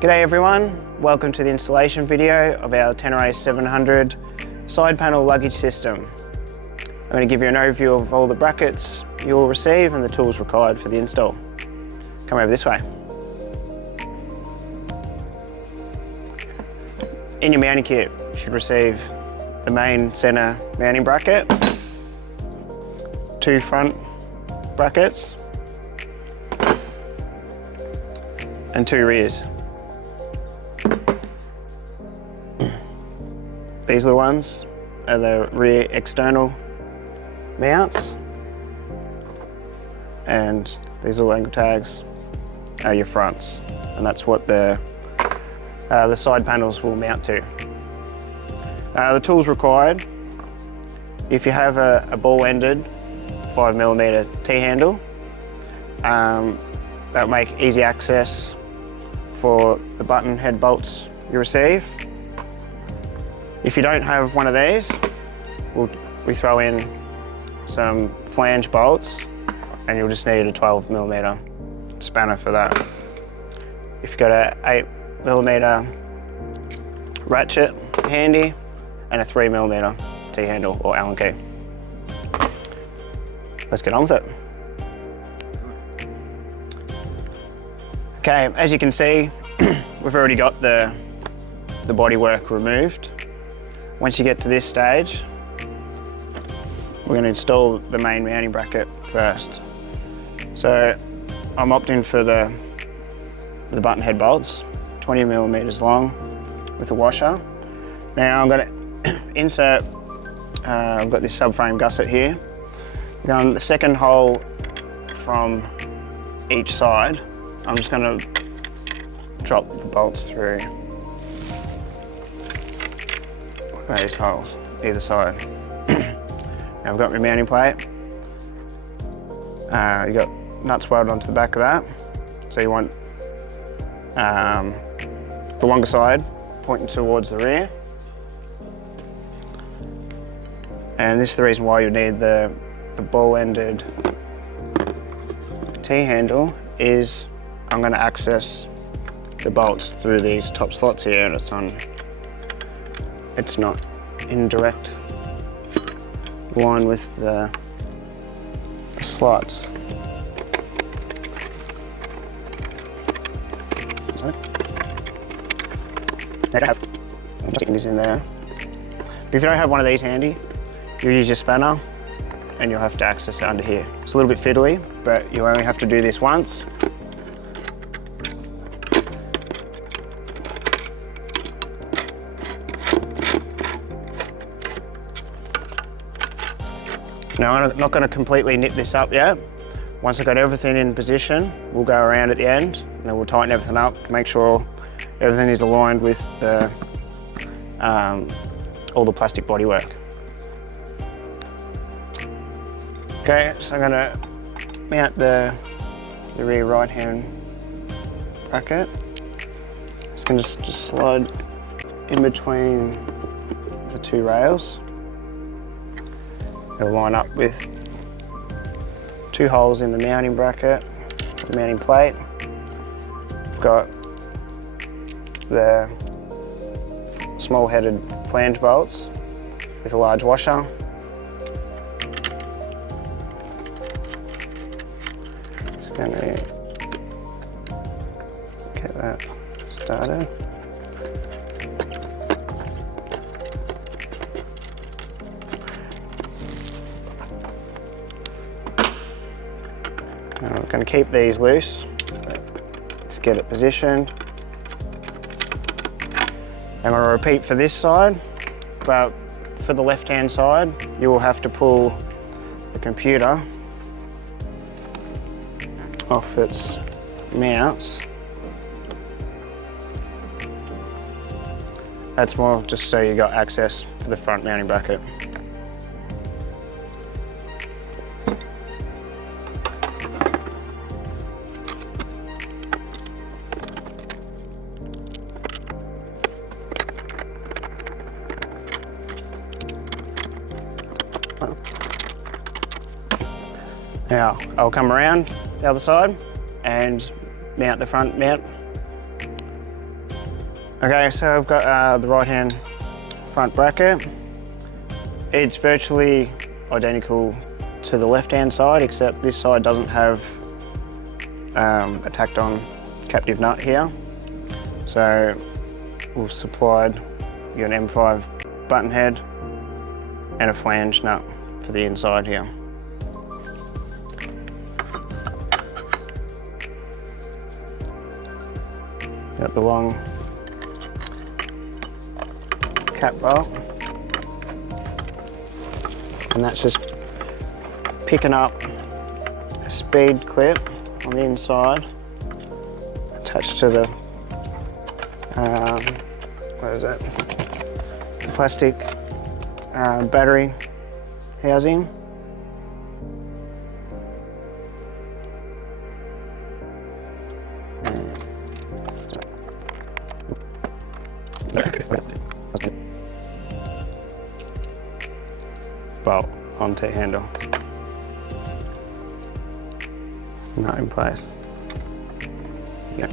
G'day everyone, welcome to the installation video of our Tenere 700 side panel luggage system. I'm going to give you an overview of all the brackets you will receive and the tools required for the install. Come over this way. In your mounting kit, you should receive the main centre mounting bracket, 2 front brackets, and 2 rears. These little ones are the rear external mounts, and these little angle tags are your fronts, and that's what the side panels will mount to. The tools required: if you have a ball-ended 5mm T-handle, that'll make easy access for the button head bolts you receive. If you don't have one of these, we throw in some flange bolts, and you'll just need a 12mm spanner for that. If you've got a 8mm ratchet handy and a 3mm T-handle or Allen key. Let's get on with it. Okay, as you can see, we've already got the bodywork removed. Once you get to this stage, we're going to install the main mounting bracket first. So I'm opting for the button head bolts, 20mm long with a washer. Now I'm going to insert, I've got this subframe gusset here. Going the second hole from each side, I'm just going to drop the bolts through those holes either side. Now I've got my mounting plate. You've got nuts welded onto the back of that. So you want the longer side pointing towards the rear. And this is the reason why you need the ball-ended T-handle, is I'm going to access the bolts through these top slots here, and it's not in direct line with the slots. I'm sticking this in there. But if you don't have one of these handy, you'll use your spanner and you'll have to access it under here. It's a little bit fiddly, but you only have to do this once. Now I'm not going to completely knit this up yet. Once I've got everything in position, we'll go around at the end and then we'll tighten everything up to make sure everything is aligned with the all the plastic bodywork. Okay, so I'm going to mount the rear right-hand bracket. It's going to just slide in between the 2 rails. It'll line up with 2 holes in the mounting bracket, the mounting plate. I've got the small-headed flange bolts with a large washer. Just going to get that started. Now I'm going to keep these loose, just get it positioned. I'm going to repeat for this side, but for the left-hand side, you will have to pull the computer off its mounts. That's more just so you got access for the front mounting bracket. Now, I'll come around the other side and mount the front mount. Okay, so I've got the right hand front bracket. It's virtually identical to the left hand side, except this side doesn't have a tacked on captive nut here. So we've supplied you an M5 button head and a flange nut for the inside here. Got the long cap bolt, and that's just picking up a speed clip on the inside attached to the what is that? The plastic battery housing. Bolt onto handle. Nut in place. Yeah.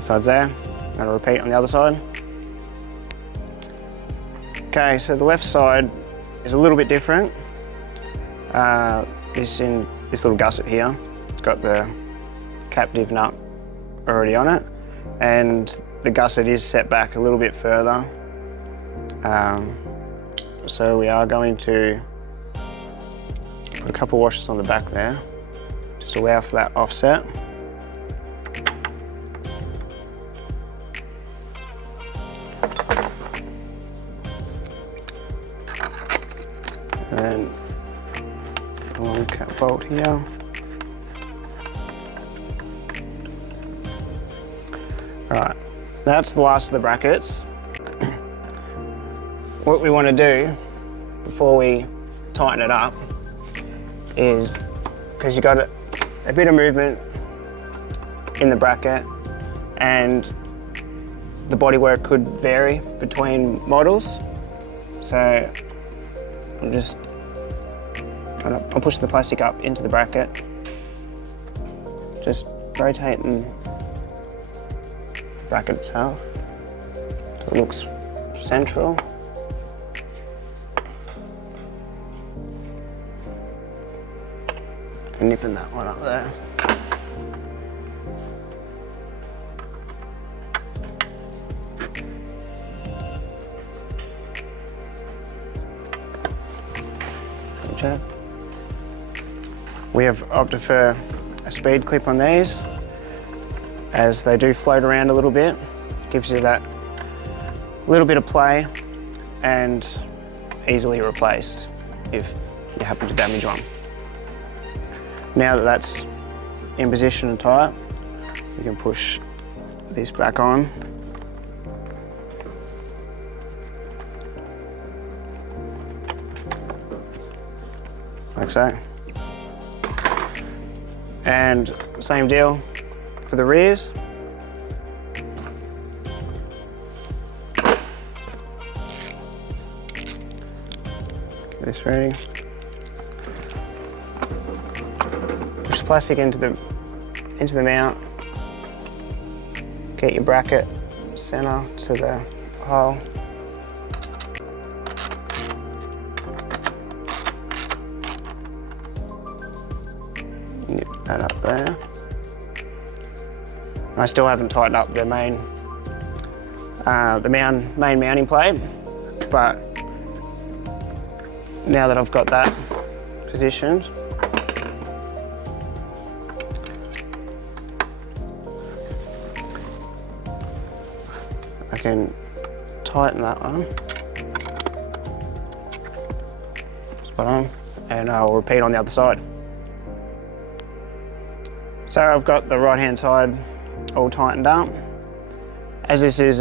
Side's there. I'm going to repeat on the other side. Okay, so the left side is a little bit different. This little gusset here, it's got the captive nut already on it, and the gusset is set back a little bit further. So we are going to put a couple washers on the back there, just to allow for that offset. And then a long cap bolt here. Right, that's the last of the brackets. What we want to do before we tighten it up is, because you've got a bit of movement in the bracket and the bodywork could vary between models. So I'll push the plastic up into the bracket, just rotating the bracket itself so it looks central. And nipping that one up there. Check. We have opted for a speed clip on these, as they do float around a little bit. Gives you that little bit of play and easily replaced if you happen to damage one. Now that that's in position and tight, you can push this back on. Like so. And same deal for the rears. Get this ready. Push the plastic into the mount. Get your bracket center to the hole. Nip that up there. I still haven't tightened up the main mounting plate, but now that I've got that positioned, I can tighten that one. Spot on, and I'll repeat on the other side. So I've got the right hand side all tightened up. As this is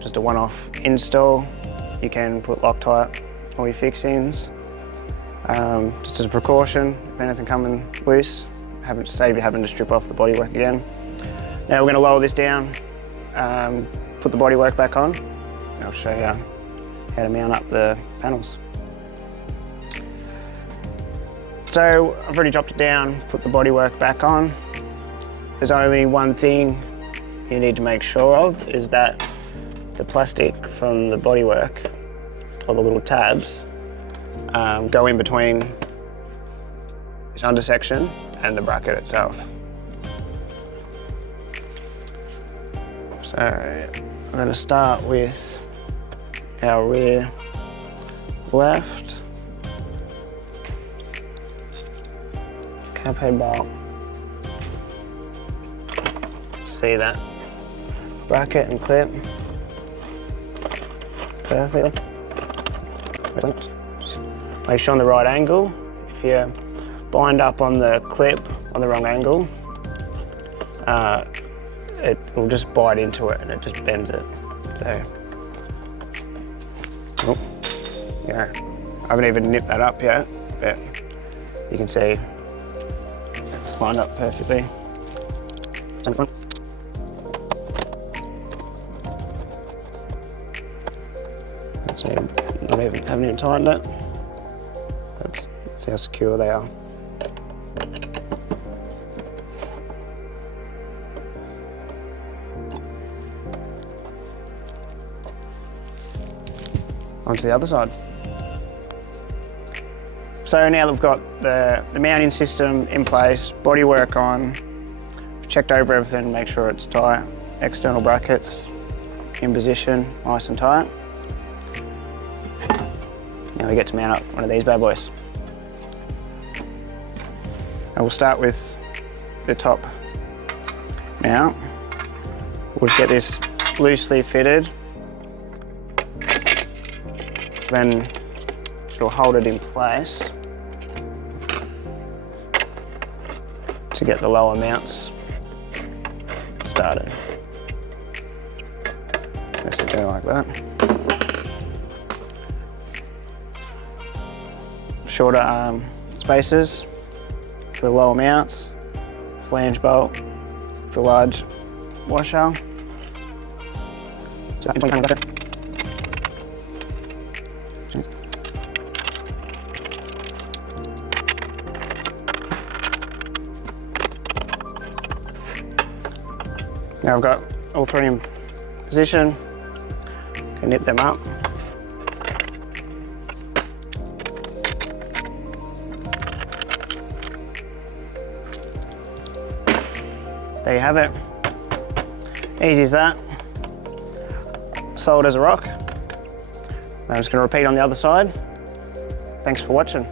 just a one-off install, you can put Loctite on your fixings. Just as a precaution, if anything coming loose, save you having to strip off the bodywork again. Now we're going to lower this down, put the bodywork back on, and I'll show you how to mount up the panels. So I've already dropped it down, put the bodywork back on. There's only one thing you need to make sure of, is that the plastic from the bodywork, or the little tabs, go in between this undersection and the bracket itself. So I'm going to start with our rear left cap head bolt. See that bracket and clip perfectly. Make sure on the right angle. If you bind up on the clip on the wrong angle, it will just bite into it and it just bends it. So, oh, yeah, I haven't even nipped that up yet, but you can see it's lined up perfectly. So haven't even tightened it. That's how secure they are. Onto the other side. So now that we've got the mounting system in place, bodywork on, checked over everything, make sure it's tight, external brackets in position, nice and tight. Now we get to mount up one of these bad boys. And we'll start with the top mount. We'll just get this loosely fitted. Then it'll hold it in place to get the lower mounts started. Just sit there like that. Shorter spacers for the lower mounts, flange bolt for the large washer. Now I've got all three in position, can nip them up. There you have it. Easy as that. Solid as a rock. I'm just going to repeat on the other side. Thanks for watching.